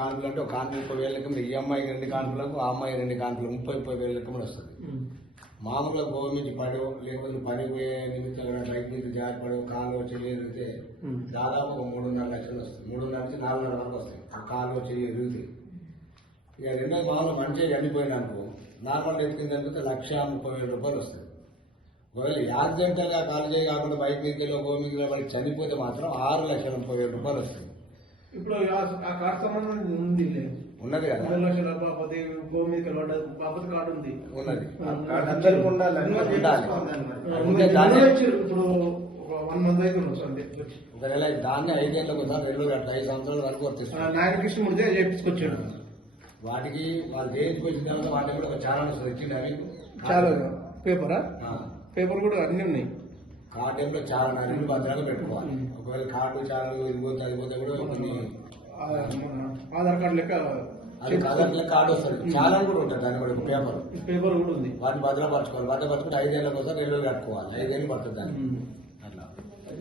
కాన్పులు అంటే ఒక కాన్పు 30,000 లెక్క ఈ అమ్మాయికి 2 కాన్పులకు ఆ అమ్మాయి 2 కాన్పులు 30,000 లెక్క వస్తుంది. మామూలుగా గోవు నుంచి పడో లేకపోతే పడిపోయే నిమిత్తం బైక్ మీద జారిపడో కాలు వచ్చి ఎదిగితే దాదాపు 3.5 లక్షలు వస్తుంది. 3.5 నుంచి 4.5 వరకు వస్తాయి. ఆ కాలు వచ్చి ఎదుగుతాయి. ఇక రెండో మామూలు మంచిగా చనిపోయినానుకో నార్మల్ డెత్ కింద చనిపోతే 1,30,000 వస్తుంది. ఒకవేళ యాక్సిడెంటల్గా కాలు చేయి కాకుండా బైక్ మీద గోవు మీద వాళ్ళకి చనిపోతే మాత్రం 6,30,000 వస్తుంది. ఇప్పుడు ఆ కార్డు సంబంధం ఉంది ఉన్నది కదా, కార్డు ఉంది ఉన్నది. ఇప్పుడు 1 month అయితే ఒకవేళ దాన్ని 5 ఏళ్ళకి ఒకసారి 5 సంవత్సరాల వరకు వర్తిస్తుంది. నాయకృష్ణమూర్తి చేయించుకొచ్చాడు. వాటికి వాళ్ళు చేయించుకొచ్చిన తర్వాత వాటికి కూడా ఒక ఛానల్ వస్తుంది. ఇచ్చింది అవి చాలా పేపరా పేపర్ కూడా అన్ని ఉన్నాయి. కార్డు టైంలో చాలా అన్ని భద్రంగా పెట్టుకోవాలి. ఒకవేళ కార్డు ఛానల్ ఇది పోతే అది పోతే కూడా కొన్ని ఆధార్ కార్డు లెక్క అది ఆధార్ లెక్క కార్డు వస్తుంది. ఛానల్ కూడా ఉంటుంది. దాని కూడా పేపర్ కూడా ఉంది. వాటిని భద్రపరచుకోవాలి. భద్రపరచుకుంటే 5 ఏళ్ళకి ఒకసారి 2,000 కట్టుకోవాలి. 5 ఏళ్ళు పడుతుంది దాన్ని.